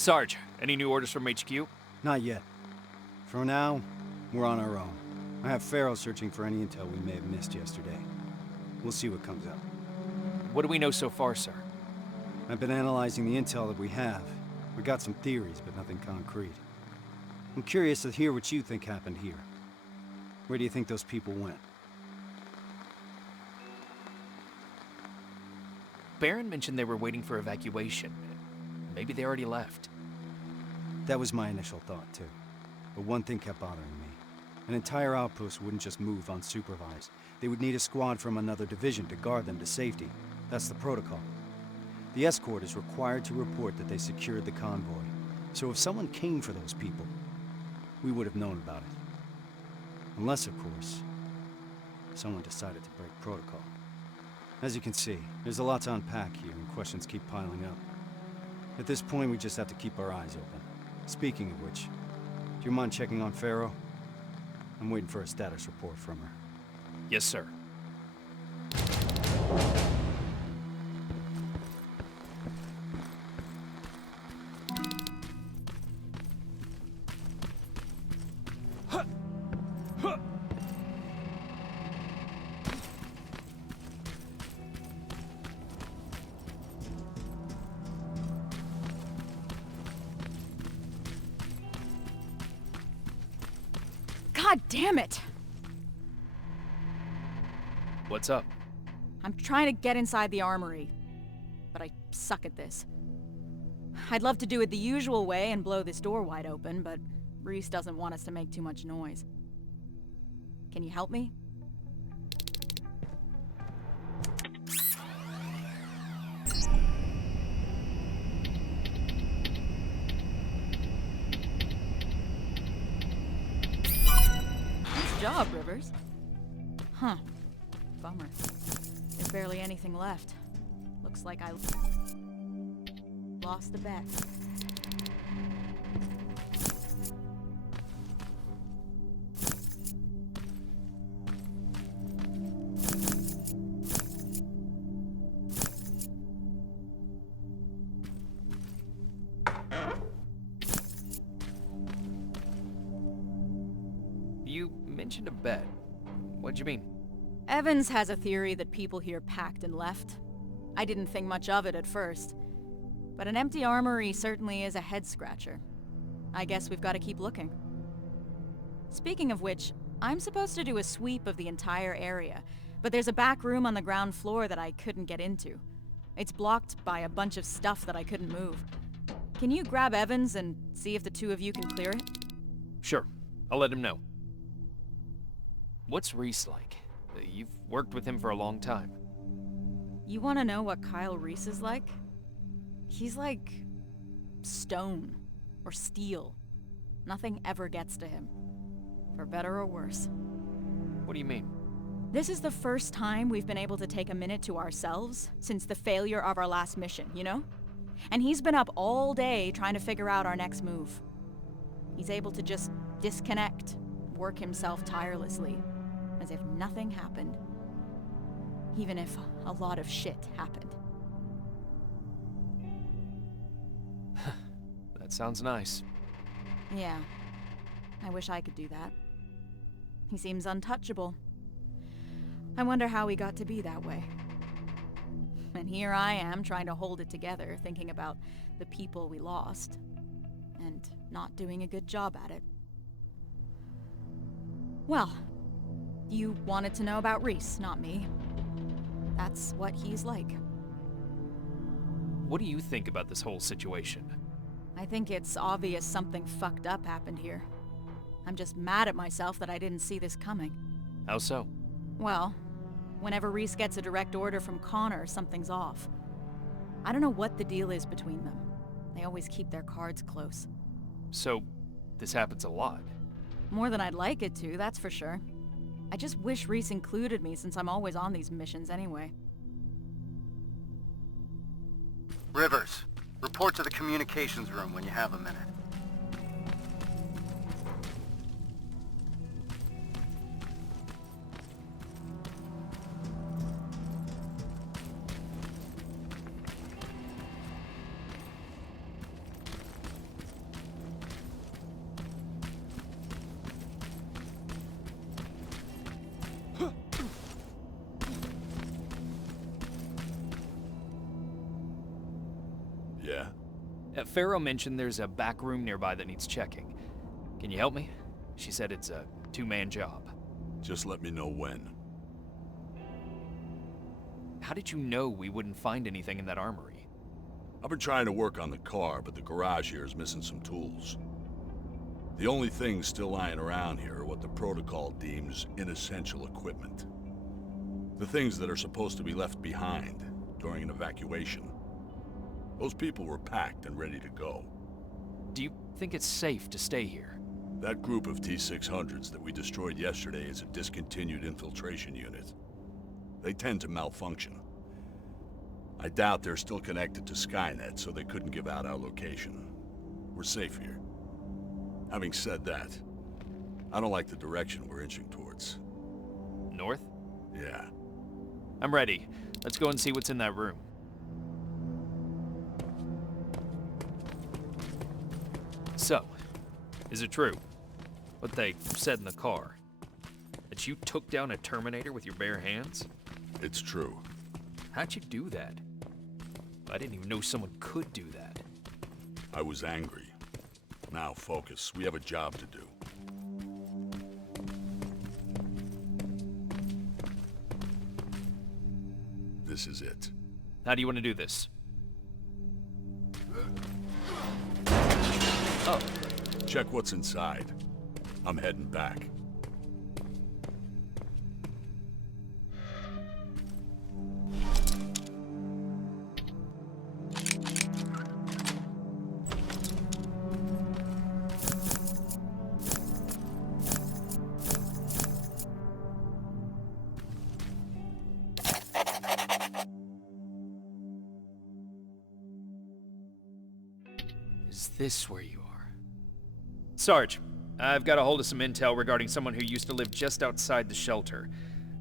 Sarge, any new orders from HQ? Not yet. For now, we're on our own. I have Farrow searching for any intel we may have missed yesterday. We'll see what comes up. What do we know so far, sir? I've been analyzing the intel that we have. We got some theories, but nothing concrete. I'm curious to hear what you think happened here. Where do you think those people went? Baron mentioned they were waiting for evacuation. Maybe they already left. That was my initial thought, too. But one thing kept bothering me. An entire outpost wouldn't just move unsupervised. They would need a squad from another division to guard them to safety. That's the protocol. The escort is required to report that they secured the convoy. So if someone came for those people, we would have known about it. Unless, of course, someone decided to break protocol. As you can see, there's a lot to unpack here, and questions keep piling up. At this point, we just have to keep our eyes open. Speaking of which, do you mind checking on Farrow? I'm waiting for a status report from her. Yes, sir. God damn it! What's up? I'm trying to get inside the armory, but I suck at this. I'd love to do it the usual way and blow this door wide open, but Reese doesn't want us to make too much noise. Can you help me? Nice job, Rivers. Huh. Bummer. There's barely anything left. Looks like I lost the bet. You mentioned a bet. What'd you mean? Evans has a theory that people here packed and left. I didn't think much of it at first. But an empty armory certainly is a head-scratcher. I guess we've got to keep looking. Speaking of which, I'm supposed to do a sweep of the entire area, but there's a back room on the ground floor that I couldn't get into. It's blocked by a bunch of stuff that I couldn't move. Can you grab Evans and see if the two of you can clear it? Sure. I'll let him know. What's Reese like? You've worked with him for a long time. You want to know what Kyle Reese is like? He's like stone or steel. Nothing ever gets to him, for better or worse. What do you mean? This is the first time we've been able to take a minute to ourselves since the failure of our last mission, you know? And he's been up all day trying to figure out our next move. He's able to just disconnect, work himself tirelessly, as if nothing happened. Even if a lot of shit happened. That sounds nice. Yeah. I wish I could do that. He seems untouchable. I wonder how he got to be that way. And here I am trying to hold it together, thinking about the people we lost. And not doing a good job at it. Well, you wanted to know about Reese, not me. That's what he's like. What do you think about this whole situation? I think it's obvious something fucked up happened here. I'm just mad at myself that I didn't see this coming. How so? Well, whenever Reese gets a direct order from Connor, something's off. I don't know what the deal is between them. They always keep their cards close. So, this happens a lot? More than I'd like it to, that's for sure. I just wish Reese included me since I'm always on these missions anyway. Rivers, report to the communications room when you have a minute. Pharaoh mentioned there's a back room nearby that needs checking. Can you help me? She said it's a two-man job. Just let me know when. How did you know we wouldn't find anything in that armory? I've been trying to work on the car, but the garage here is missing some tools. The only things still lying around here are what the protocol deems inessential equipment. The things that are supposed to be left behind during an evacuation. Those people were packed and ready to go. Do you think it's safe to stay here? That group of T-600s that we destroyed yesterday is a discontinued infiltration unit. They tend to malfunction. I doubt they're still connected to Skynet, so they couldn't give out our location. We're safe here. Having said that, I don't like the direction we're inching towards. North? Yeah. I'm ready. Let's go and see what's in that room. So, is it true what they said in the car? That you took down a Terminator with your bare hands? It's true. How'd you do that? I didn't even know someone could do that. I was angry. Now focus. We have a job to do. This is it. How do you want to do this? Oh, Check what's inside. I'm heading back. is this where you are? Sarge, I've got a hold of some intel regarding someone who used to live just outside the shelter.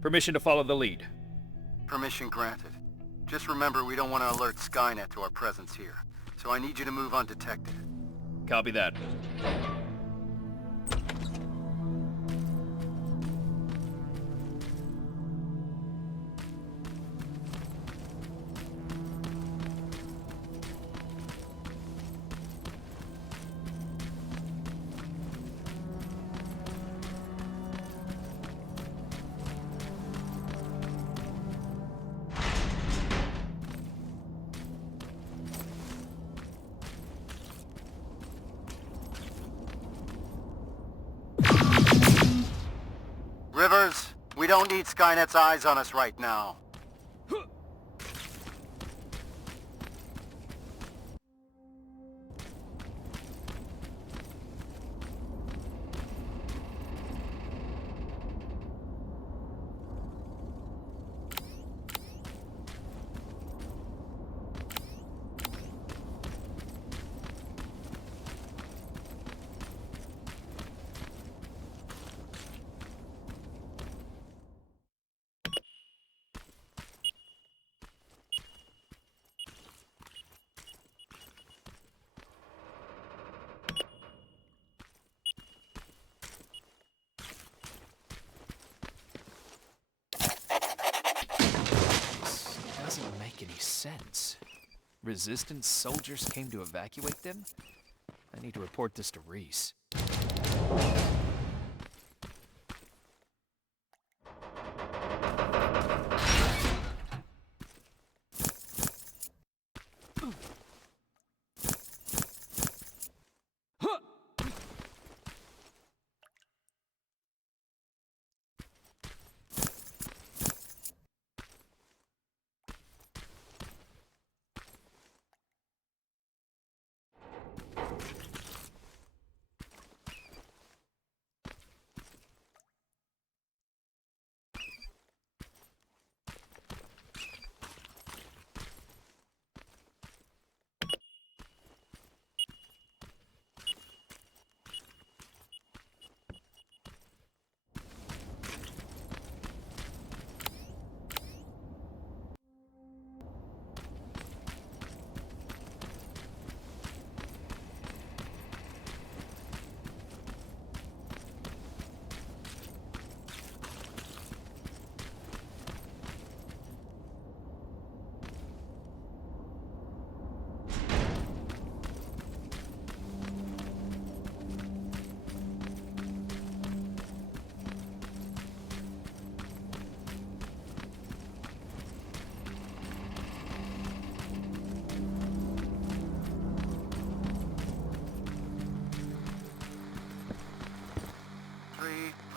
Permission to follow the lead. Permission granted. Just remember, we don't want to alert Skynet to our presence here, so I need you to move undetected. Copy that. Rivers, we don't need Skynet's eyes on us right now. Doesn't make any sense. Resistance soldiers came to evacuate them? I need to report this to Reese.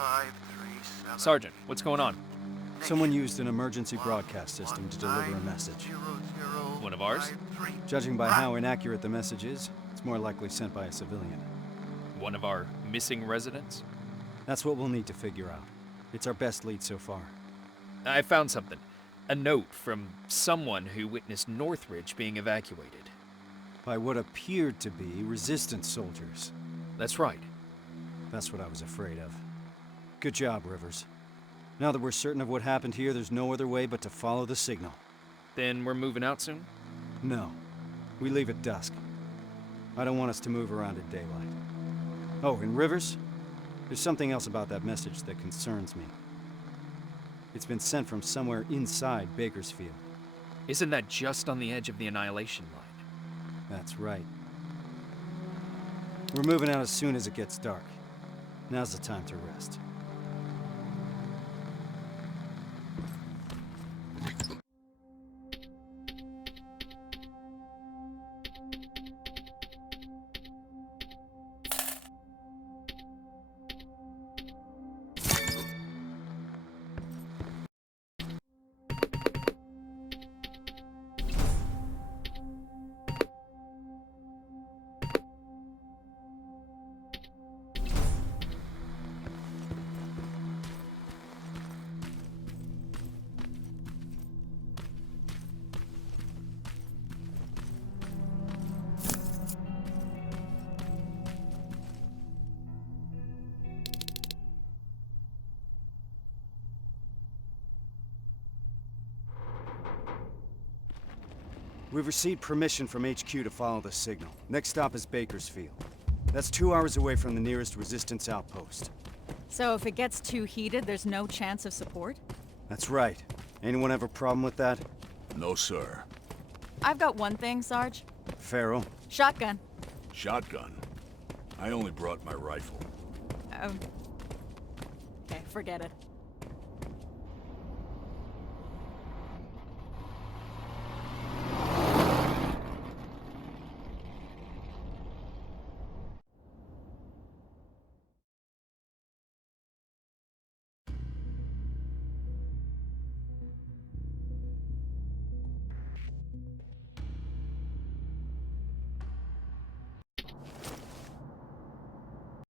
537. Sergeant, what's going on? Someone used an emergency broadcast system to deliver a message. One of ours? Judging by how inaccurate the message is, it's more likely sent by a civilian. One of our missing residents? That's what we'll need to figure out. It's our best lead so far. I found something. A note from someone who witnessed Northridge being evacuated. By what appeared to be resistance soldiers. That's right. That's what I was afraid of. Good job, Rivers. Now that we're certain of what happened here, there's no other way but to follow the signal. Then we're moving out soon? No. We leave at dusk. I don't want us to move around at daylight. Oh, and Rivers? There's something else about that message that concerns me. It's been sent from somewhere inside Bakersfield. Isn't that just on the edge of the Annihilation Line? That's right. We're moving out as soon as it gets dark. Now's the time to rest. We've received permission from HQ to follow the signal. Next stop is Bakersfield. That's 2 hours away from the nearest resistance outpost. So if it gets too heated, there's no chance of support? That's right. Anyone have a problem with that? No, sir. I've got one thing, Sarge. Farrell? Shotgun. Shotgun? I only brought my rifle. Okay, forget it.